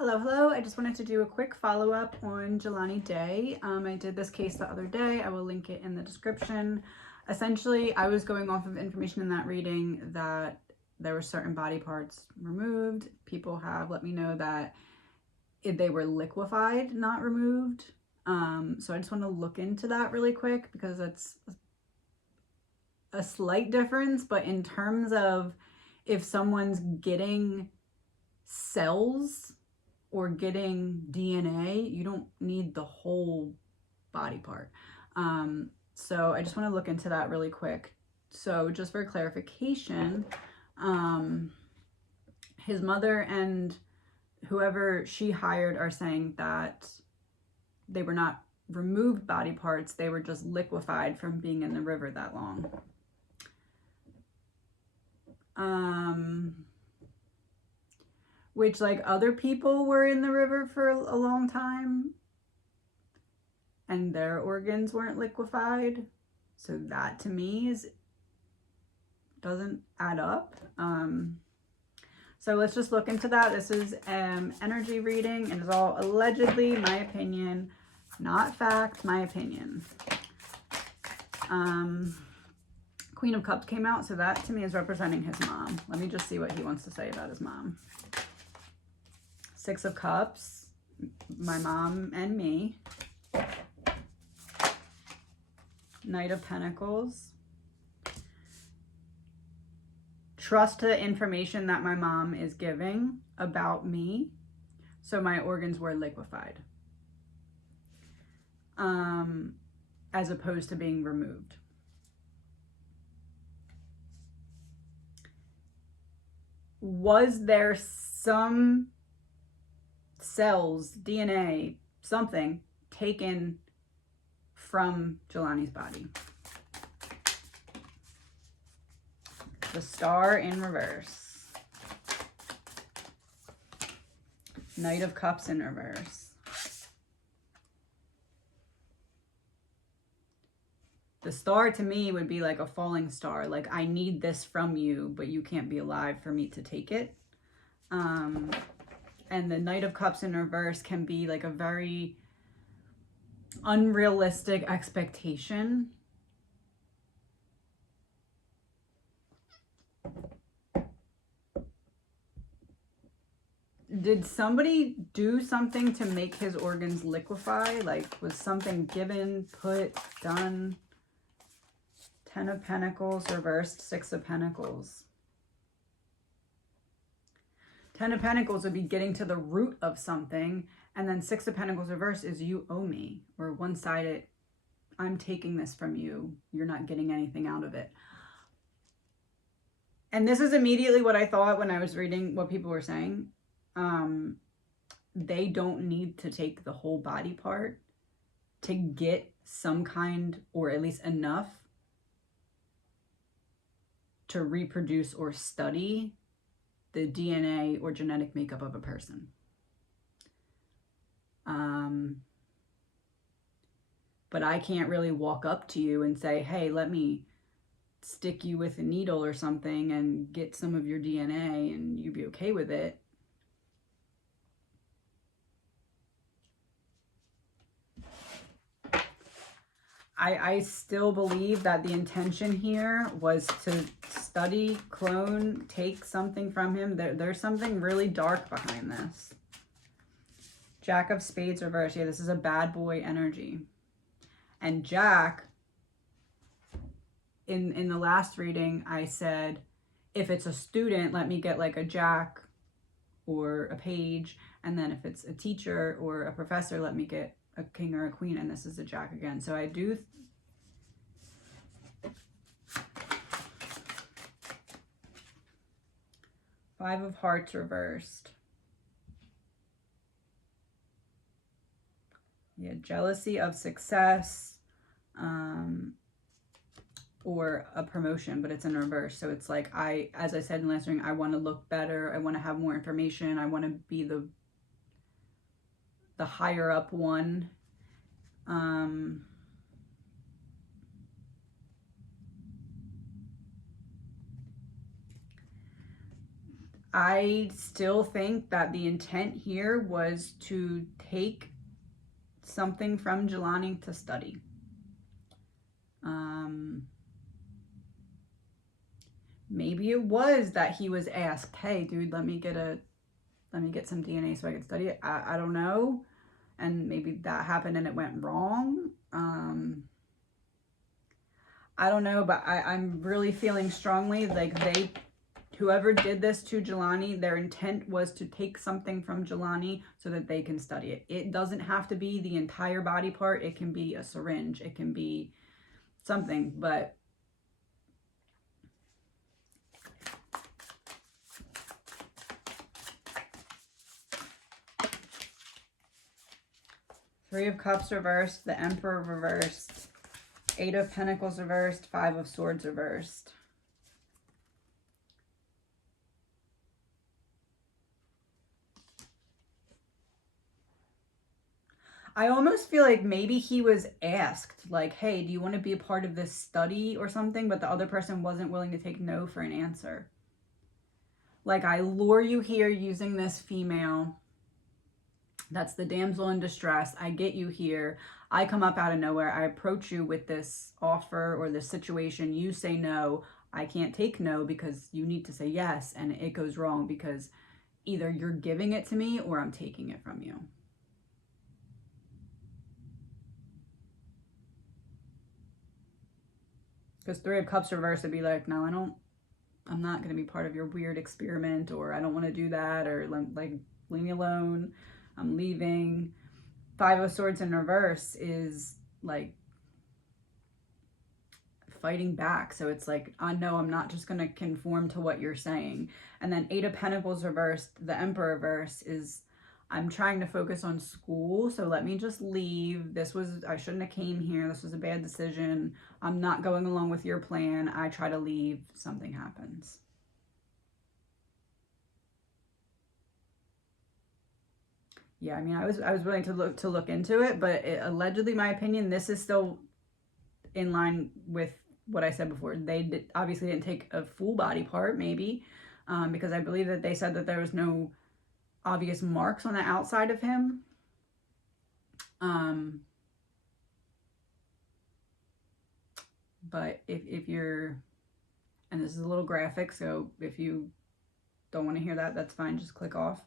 Hello, hello. I just wanted to do a quick follow-up on Jelani Day. I did this case the other day. I will link it in the description. Essentially, I was going off of information in that reading that there were certain body parts removed. People have let me know that they were liquefied, not removed. So I just want to look into that really quick because that's a slight difference. But in terms of if someone's getting cells or getting DNA, you don't need the whole body part. So I just want to look into that really quick. So just for clarification, his mother and whoever she hired are saying that they were not removed body parts, they were just liquefied from being in the river that long. Which, like, other people were in the river for a long time and their organs weren't liquefied. So that to me doesn't add up. So let's just look into that. This is energy reading. It is all allegedly my opinion, not fact, my opinion. Queen of Cups came out, so that to me is representing his mom. Let me just see what he wants to say about his mom. Six of Cups, my mom and me. Knight of Pentacles. Trust the information that my mom is giving about me. So my organs were liquefied. As opposed to being removed. Was there some cells, DNA, something taken from Jelani's body? The Star in reverse. Knight of Cups in reverse. The Star to me would be like a falling star. Like, I need this from you, but you can't be alive for me to take it. And the Knight of Cups in reverse can be like a very unrealistic expectation. Did somebody do something to make his organs liquefy? Like, was something given, put, done? Ten of Pentacles reversed, Six of Pentacles. Ten of Pentacles would be getting to the root of something, and then Six of Pentacles reversed is you owe me, or one-sided, I'm taking this from you, you're not getting anything out of it. And this is immediately what I thought when I was reading what people were saying. They don't need to take the whole body part to get some kind, or at least enough, to reproduce or study the DNA or genetic makeup of a person. But I can't really walk up to you and say, hey, let me stick you with a needle or something and get some of your DNA and you be okay with it. I still believe that the intention here was to study, clone, take something from him. There's something really dark behind this. Jack of Spades reverse. Yeah, this is a bad boy energy. And Jack, in the last reading, I said, if it's a student, let me get like a Jack or a page. And then if it's a teacher or a professor, let me get a king or a queen, and this is a Jack again. So I do Five of Hearts reversed. Yeah, jealousy of success, or a promotion, but it's in reverse. So it's like, as I said in last reading, I want to look better. I want to have more information. I want to be the higher up one. I still think that the intent here was to take something from Jelani to study. Maybe it was that he was asked, hey dude, let me get some DNA so I can study it. I don't know. And maybe that happened and it went wrong. I don't know, but I'm really feeling strongly like whoever did this to Jelani, their intent was to take something from Jelani so that they can study it. It doesn't have to be the entire body part. It can be a syringe. It can be something, but Three of Cups reversed, the Emperor reversed, Eight of Pentacles reversed, Five of Swords reversed. I almost feel like maybe he was asked, like, hey, do you want to be a part of this study or something? But the other person wasn't willing to take no for an answer. Like, I lure you here using this female. That's the damsel in distress. I get you here. I come up out of nowhere. I approach you with this offer or this situation. You say no. I can't take no because you need to say yes. And it goes wrong because either you're giving it to me or I'm taking it from you. Because Three of Cups reversed would be like, no, I'm not going to be part of your weird experiment, or I don't want to do that, or like, leave me alone. I'm leaving. Five of Swords in reverse is like fighting back. So it's like, I know I'm not just going to conform to what you're saying. And then Eight of Pentacles reversed, the Emperor reverse is, I'm trying to focus on school, so let me just leave. I shouldn't have came here. This was a bad decision. I'm not going along with your plan. I try to leave. Something happens. Yeah, I mean, I was willing to look into it, but allegedly, my opinion, this is still in line with what I said before. They obviously didn't take a full body part, maybe, because I believe that they said that there was no obvious marks on the outside of him. But if you're, and this is a little graphic, so if you don't want to hear that, that's fine. Just click off.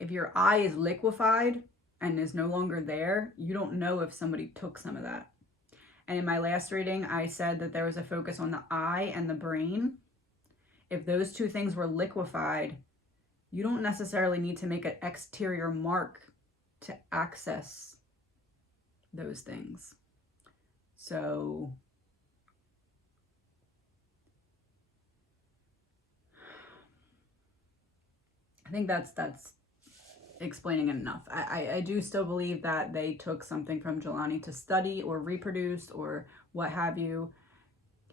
If your eye is liquefied and is no longer there, you don't know if somebody took some of that. And in my last reading, I said that there was a focus on the eye and the brain. If those two things were liquefied, you don't necessarily need to make an exterior mark to access those things. So I think that's explaining it enough. I do still believe that they took something from Jelani to study or reproduce or what have you.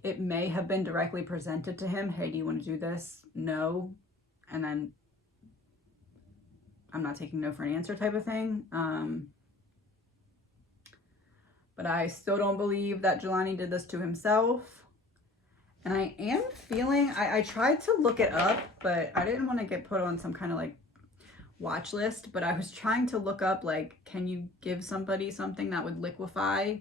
It may have been directly presented to him. Hey, do you want to do this? No. And then I'm not taking no for an answer type of thing. But I still don't believe that Jelani did this to himself. And I am feeling, I tried to look it up, but I didn't want to get put on some kind of like watch list, but I was trying to look up, like, can you give somebody something that would liquefy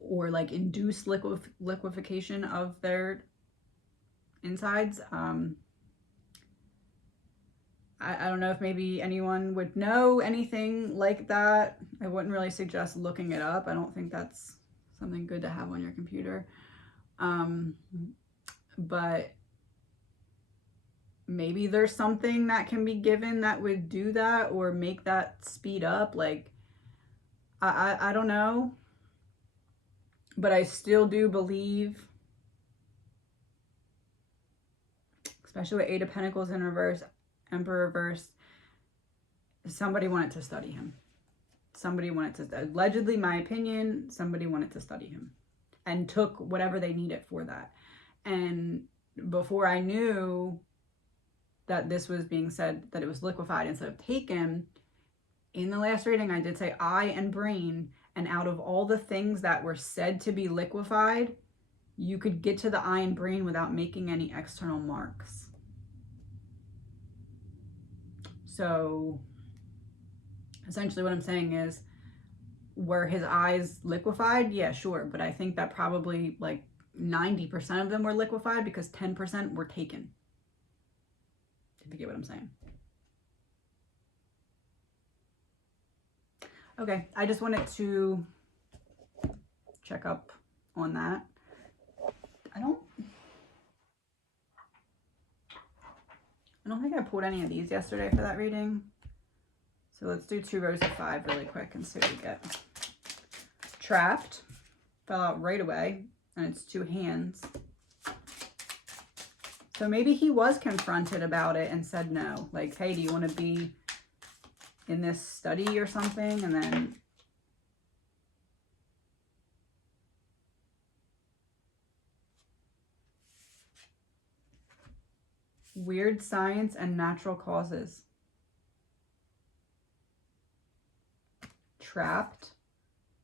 or like induce liquefaction of their insides? I don't know if maybe anyone would know anything like that. I wouldn't really suggest looking it up. I don't think that's something good to have on your computer. But maybe there's something that can be given that would do that or make that speed up. Like, I don't know. But I still do believe, especially with Eight of Pentacles in reverse, Emperor reverse, somebody wanted to study him. Somebody wanted to, allegedly, my opinion, somebody wanted to study him and took whatever they needed for that. And before I knew that this was being said, that it was liquefied instead of taken, in the last reading, I did say eye and brain, And out of all the things that were said to be liquefied, you could get to the eye and brain without making any external marks. So essentially what I'm saying is, were his eyes liquefied? Yeah, sure. But I think that probably like 90% of them were liquefied because 10% were taken. If you get what I'm saying. Okay, I just wanted to check up on that. I don't think I pulled any of these yesterday for that reading. So let's do 2 rows of 5 really quick and see what we get. Trapped fell out right away, and it's 2 hands. So maybe he was confronted about it and said no. Like, hey, do you want to be in this study or something? And then weird science and natural causes. Trapped,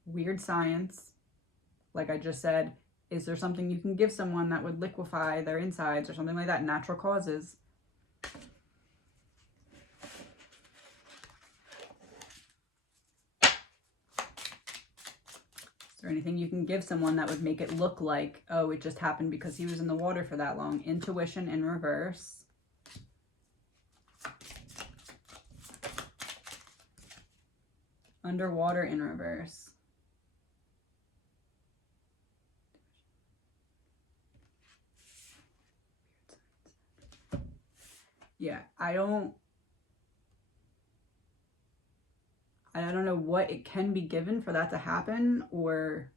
weird science. Like I just said, is there something you can give someone that would liquefy their insides or something like that? Natural causes. Is there anything you can give someone that would make it look like, oh, it just happened because he was in the water for that long? Intuition in reverse. Underwater in reverse. Yeah, I don't know what it can be given for that to happen, or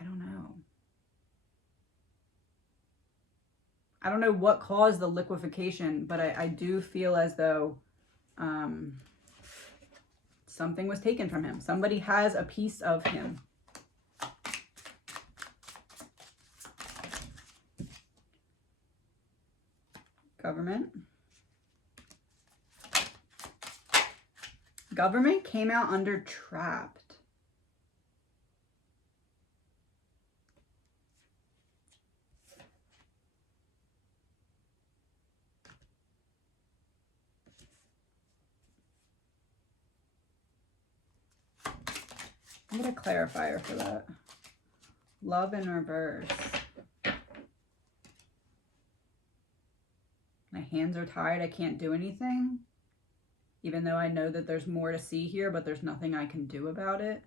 I don't know. I don't know what caused the liquefaction, but I do feel as though something was taken from him. Somebody has a piece of him. Government. Government came out under trapped. I'm going to clarifier for that. Love in reverse. My hands are tied. I can't do anything. Even though I know that there's more to see here, but there's nothing I can do about it.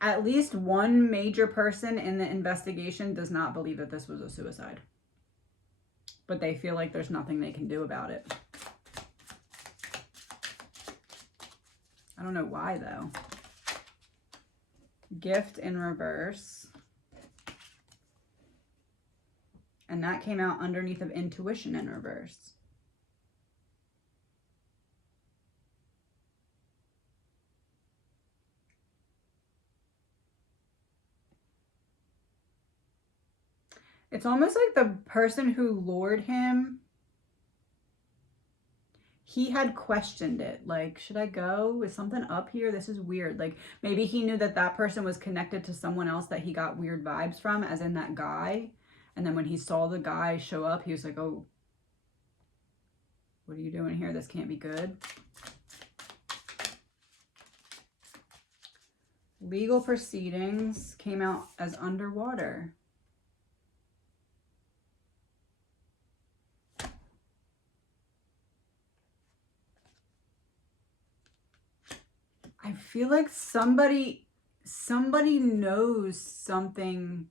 At least one major person in the investigation does not believe that this was a suicide. But they feel like there's nothing they can do about it. I don't know why, though. Gift in reverse. And that came out underneath of intuition in reverse. It's almost like the person who lured him, he had questioned it. Like, should I go? Is something up here? This is weird. Like, maybe he knew that that person was connected to someone else that he got weird vibes from, as in that guy. And then when he saw the guy show up, he was like, oh, what are you doing here? This can't be good. Legal proceedings came out as underwater. I feel like somebody knows something.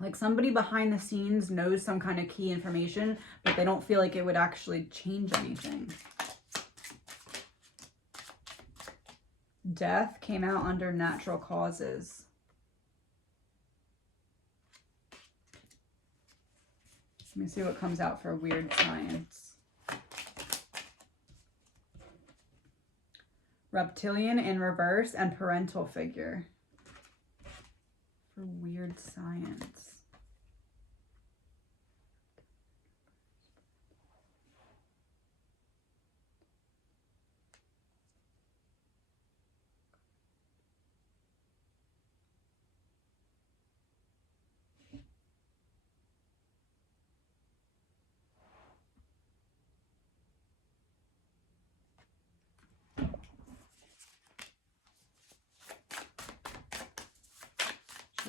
Like somebody behind the scenes knows some kind of key information, but they don't feel like it would actually change anything. Death came out under natural causes. Let me see what comes out for weird science. Reptilian in reverse and parental figure. For weird science.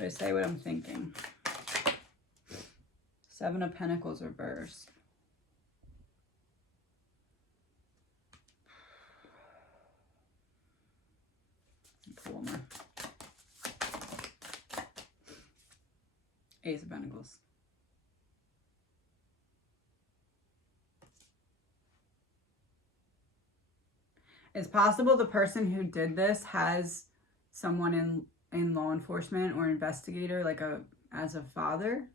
Should I say what I'm thinking? Seven of Pentacles reversed. Pull more. Ace of Pentacles. It's possible the person who did this has someone in law enforcement or investigator, like as a father.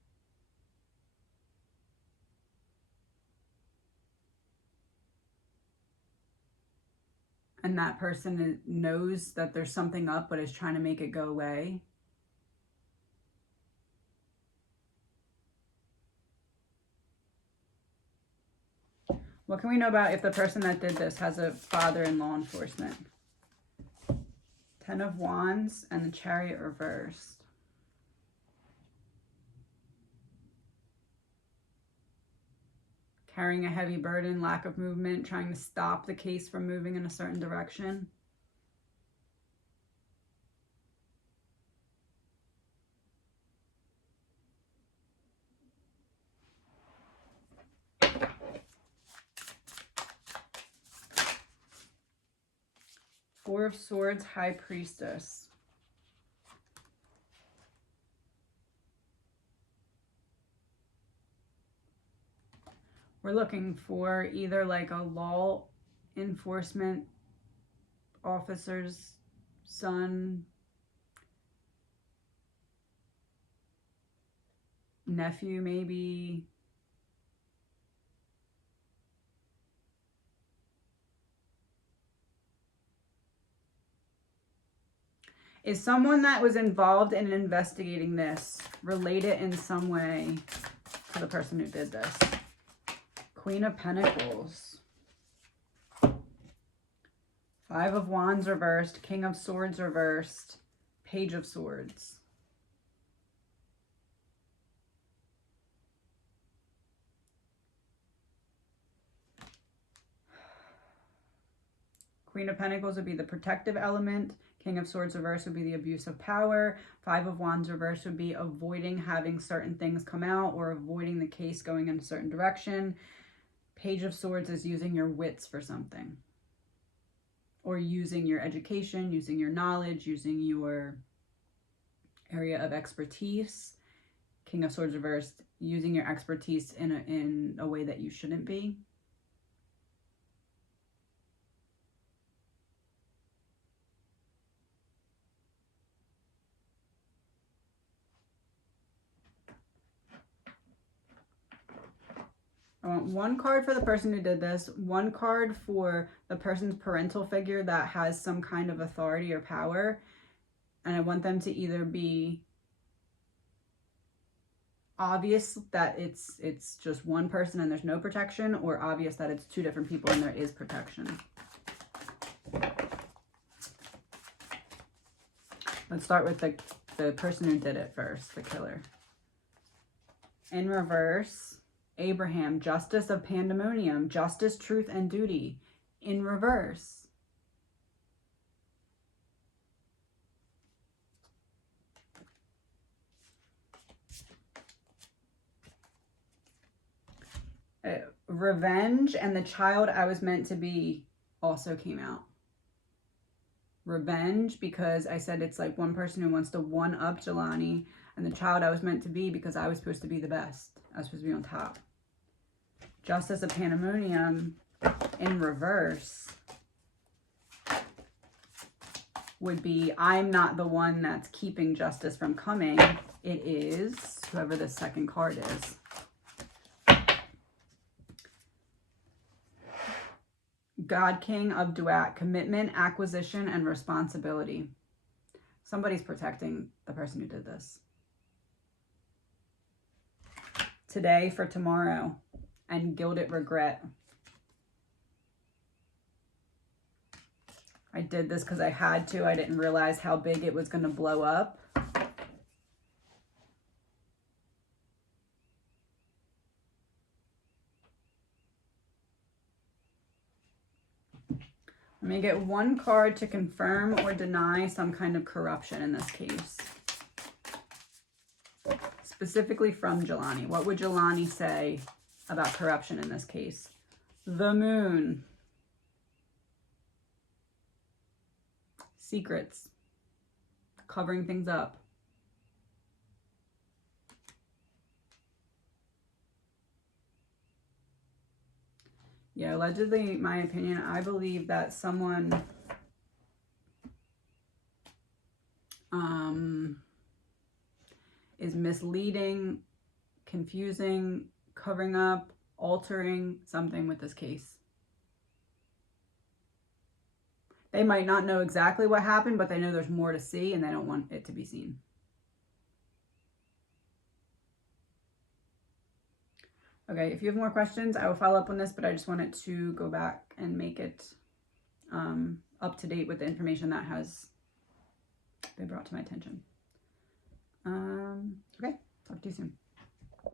And that person knows that there's something up, but is trying to make it go away. What can we know about if the person that did this has a father in law enforcement? 10 of Wands and the Chariot reversed. Carrying a heavy burden, lack of movement, trying to stop the case from moving in a certain direction. Four of Swords, High Priestess. We're looking for either like a law enforcement officer's son, nephew maybe. Is someone that was involved in investigating this related in some way to the person who did this? Queen of Pentacles. Five of Wands reversed. King of Swords reversed. Page of Swords. Queen of Pentacles would be the protective element. King of Swords reverse would be the abuse of power. Five of Wands reverse would be avoiding having certain things come out or avoiding the case going in a certain direction. Page of Swords is using your wits for something. Or using your education, using your knowledge, using your area of expertise. King of Swords reversed, using your expertise in a way that you shouldn't be. I want one card for the person who did this, one card for the person's parental figure that has some kind of authority or power. And I want them to either be obvious that it's just one person and there's no protection, or obvious that it's two different people and there is protection. Let's start with the person who did it first, the killer. In reverse, Abraham, justice of pandemonium, justice, truth, and duty. In reverse. Revenge and the child I was meant to be also came out. Revenge, because I said it's like one person who wants to one-up Jelani, and the child I was meant to be because I was supposed to be the best. I was supposed to be on top. Justice of pandemonium in reverse would be I'm not the one that's keeping justice from coming. It is whoever the second card is. God King of Duat, commitment, acquisition, and responsibility. Somebody's protecting the person who did this. Today for tomorrow. And gilded regret. I did this because I had to. I didn't realize how big it was going to blow up. Let me get one card to confirm or deny some kind of corruption in this case. specifically from Jelani. What would Jelani say about corruption in this case? The Moon. Secrets. Covering things up. Yeah, allegedly, my opinion, I believe that someone is misleading, confusing, covering up, altering something with this case. They might not know exactly what happened, but they know there's more to see and they don't want it to be seen. Okay, if you have more questions, I will follow up on this, but I just wanted to go back and make it up to date with the information that has been brought to my attention. Okay, talk to you soon.